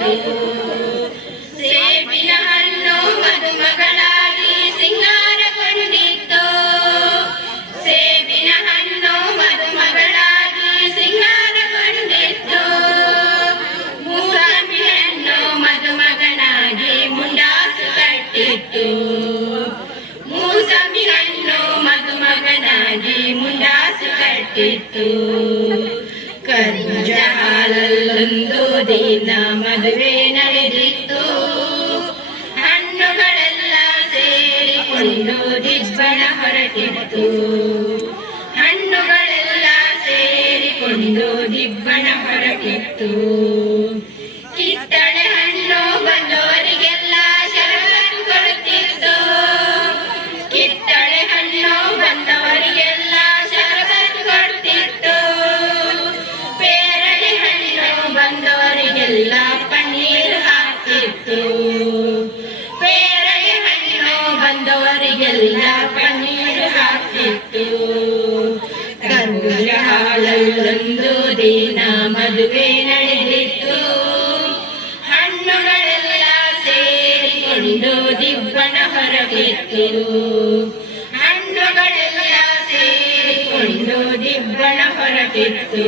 ಹೊರಟಿತ್ತು. ಸೇಬಿನ ಹಣ್ಣು ಮದುಮಗಳಾಗಿ ಸಿಂಗಾರಗೊಂಡಿತ್ತು. ಸೇಬಿನ ಹಣ್ಣು ಮದುಮಗಳಾಗಿ ಸಿಂಗಾರಗೊಂಡಿತ್ತು. ಮೂಸಂಬಿ ಹಣ್ಣು ಮದುಮಗನಾಗಿ ಮುಂಡಾಸು ಕಟ್ಟಿತ್ತು. ಮೂಸಂಬಿ ಹಣ್ಣು ಮದುಮಗನಾಗಿ ಮುಂಡಾಸು ಕಟ್ಟಿತ್ತು. ಕರ್ಬೂಜ ಹಾಲಲ್ಲೊಂದು ದಿನ ಮದುವೆ ನಡೆದಿತ್ತು. ಹಣ್ಣುಗಳೆಲ್ಲ ಸೇರಿಕೊಂಡು ದಿಬ್ಬಣ ಹೊರಟಿತ್ತು. ಹಣ್ಣುಗಳೆಲ್ಲ ಸೇರಿಕೊಂಡು ದಿಬ್ಬಣ ಹೊರಟಿತ್ತು. ಕಿತ್ತಳೆ ಹಣ್ಣು ಬಂದವರಿಗೆಲ್ಲ ಶರಬತ್ತು ಕೊಡುತ್ತಿತ್ತು. ಕಿತ್ತಳೆ ಹಣ್ಣು ಬಂದವರಿಗೆಲ್ಲ ಶರಬತ್ತು ಕೊಡುತ್ತಿತ್ತು. ಪೇರಳೆ ಹಣ್ಣು ಬಂದವರಿಗೆಲ್ಲ ಪನ್ನೀರು ಹಾಕ್ತಿತ್ತು. ಪೇರಳೆ ಹಣ್ಣು ಬಂದವರಿಗೆಲ್ಲ ಪನ್ನೀರು ಹಾಕ್ತಿತ್ತು. ಕರ್ಬೂಜ ಹಾಲಲ್ಲೊಂದು ದಿನ ಮದುವೆ ನಡೆದಿತ್ತು. ಹಣ್ಣುಗಳೆಲ್ಲ ಸೇರಿಕೊಂಡು ದಿಬ್ಬಣ ಹೊರಟಿತ್ತು. ಹಣ್ಣುಗಳೆಲ್ಲ ಸೇರಿಕೊಂಡು ದಿಬ್ಬಣ ಹೊರಟಿತ್ತು.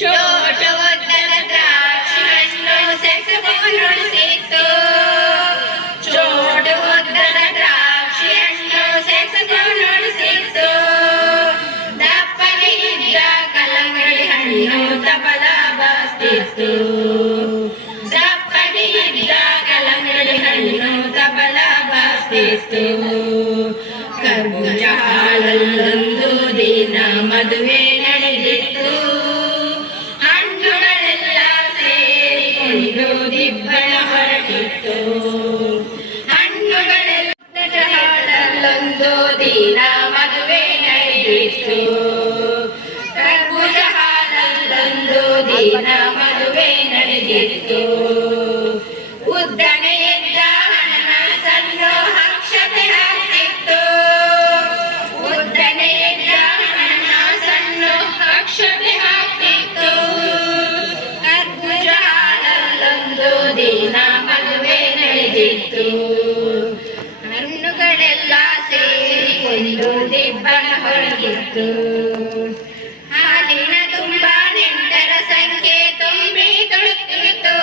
ಚೋಟ ಒದ್ದದ ದ್ರಾಕ್ಷಿ ಹಣ್ಣು ಸೆಕ್ಸಫೋನ್ ನುಡಿಸಿತ್ತು. ಚೋಟ ಒದ್ದದ ದ್ರಾಕ್ಷಿ ಹಣ್ಣು ಸೆಕ್ಸಫೋನ್ ನುಡಿಸಿತ್ತು. ದಪ್ಪಗೆ ಇದ್ದ ಕಲ್ಲಂಗಡಿ ಹಣ್ಣು ತಬಲ ಬಾರಿಸ್ತಿತ್ತು. ದಪ್ಪಗೆ ಇದ್ದ ಕಲ್ಲಂಗಡಿ ಹಣ್ಣು ತಬಲ ಬಾರಿಸ್ತಿತ್ತು. ಕರ್ಬೂಜ ಹಾಲಲ್ಲೊಂದು ದಿನ ಮದುವೆ ನಡೆದಿತ್ತು. ಹಣ್ಣುಗಳೆಲ್ಲ ಸೇರಿಕೊಂಡು ದಿಬ್ಬಣ ಹೊರಟಿತ್ತು. ಹಣ್ಣುಗಳೆಲ್ಲ ಹಾಲಲ್ಲೊಂದು ದಿನ ಮದುವೆ ನಡೆದಿತ್ತು. ಕರ್ಬೂಜ ಹಾಲಲ್ಲೊಂದು ದಿನ ಮದುವೆ ನಡೆದಿತ್ತು. ಉದ್ದನೆ ಎದ್ದ ಹಣಸನ್ನು ಅಕ್ಷತೆ ಹಾಕ್ತಿತ್ತು. ಉದ್ದನೆ ಎದ್ದ ಹಣಸನ್ನು ಅಕ್ಷತೆ ಹಾಕ್ತಿತ್ತು. ಕರ್ಬೂಜ ಹಾಲಲ್ಲೊಂದು ದಿನ ಮದುವೆ ನಡೆದಿತ್ತು. ಹಣ್ಣುಗಳೆಲ್ಲ ಸೇರಿಕೊಂಡು ದಿಬ್ಬಣ ಹೊರಗಿತ್ತು. ಹಾಲಿನ ತುಂಬ ನೆಂಟರ ಸಂಖ್ಯೆ ತುಂಬಿ ತುಳುತ್ತಿತ್ತು.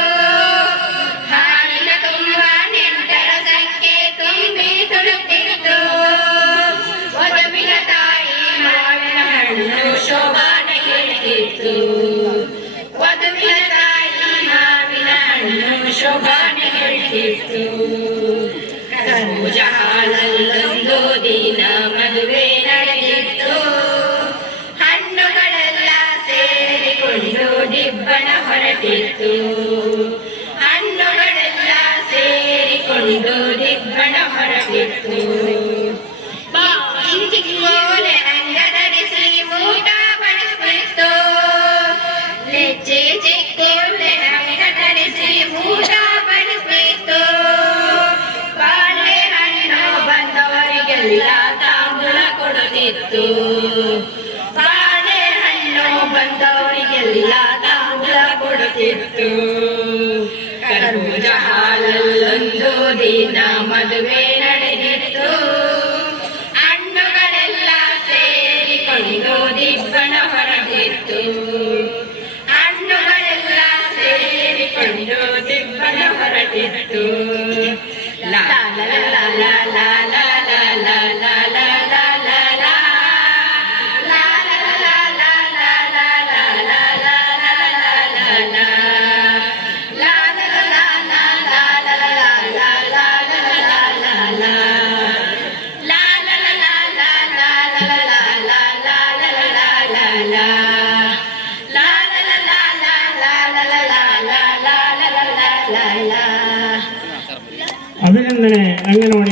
ಹಾಲಿನ ತುಂಬ ನೆಂಟರ ಸಂಖ್ಯೆ ತುಂಬಿ ತುಳುತ್ತಿತ್ತು. ವಧುವಿನ ತಾಯಿ ಮಾವಿನ ಹಣ್ಣು ಶೋಭಾನ ಹೇಳ್ತಿತ್ತು. ವಧುವಿನ ತಾಯಿ ಮಾವಿನ ಹಣ್ಣು ಶೋಭಾನ ಹೇಳ್ತಿತ್ತು. ಕರ್ಬೂಜ ಹಾಲಲ್ಲೊಂದು ದಿನ ಮದುವೆ ನಡೆದಿತ್ತು. ಹಣ್ಣುಗಳೆಲ್ಲ ಸೇರಿಕೊಂಡು ದಿಬ್ಬಣ ಹೊರಟಿತ್ತು. ಹಣ್ಣುಗಳೆಲ್ಲ ಸೇರಿಕೊಂಡು ದಿಬ್ಬಣ ಹೊರಟಿತ್ತು. ಚಿಕ್ಕೋಲೆ ಅಂಗದರಿಸಿ ಊಟ ಬಡಿಸ್ಬಿಟ್ಟು. ಲೆಚ್ಚೆ ಚಿಕ್ಕೋಲೆ ಅಂಗದರಿಸಿ ಊಟ ಬಡಿಸ್ಬಿಟ್ಟು. ಬಾಳೆಹಣ್ಣು ಬಂದವರಿಗೆಲ್ಲ ತಾಂಬೂಲ ಕೊಡುತ್ತಿತ್ತು. ಬಾಳೆಹಣ್ಣು ಬಂದವರಿಗೆಲ್ಲ ತಾಂಬೂಲ ಕೊಡುತ್ತಿತ್ತು. ಕರ್ಬೂಜ ಹಾಲಲ್ಲೊಂದು ದಿನ ಮದುವೆ ನಡೆದಿತ್ತು. ಹಣ್ಣುಗಳೆಲ್ಲ ಸೇರಿಕೊಂಡು ದಿಬ್ಬಣ ಹೊರಟಿತ್ತು. ಹಣ್ಣುಗಳೆಲ್ಲ ಸೇರಿಕೊಂಡು ದಿಬ್ಬಣ ಹೊರಟಿತ್ತು. ಲಾ ಲಾ ಲಾ ಲಾ ಲಾ ಲಾ ಲಾ ಲಾ ಲಾ ಲಾ ಲಾ ಲಾ. ಅಭಿನಂದನೆ ಅಂಗನವಾಡಿ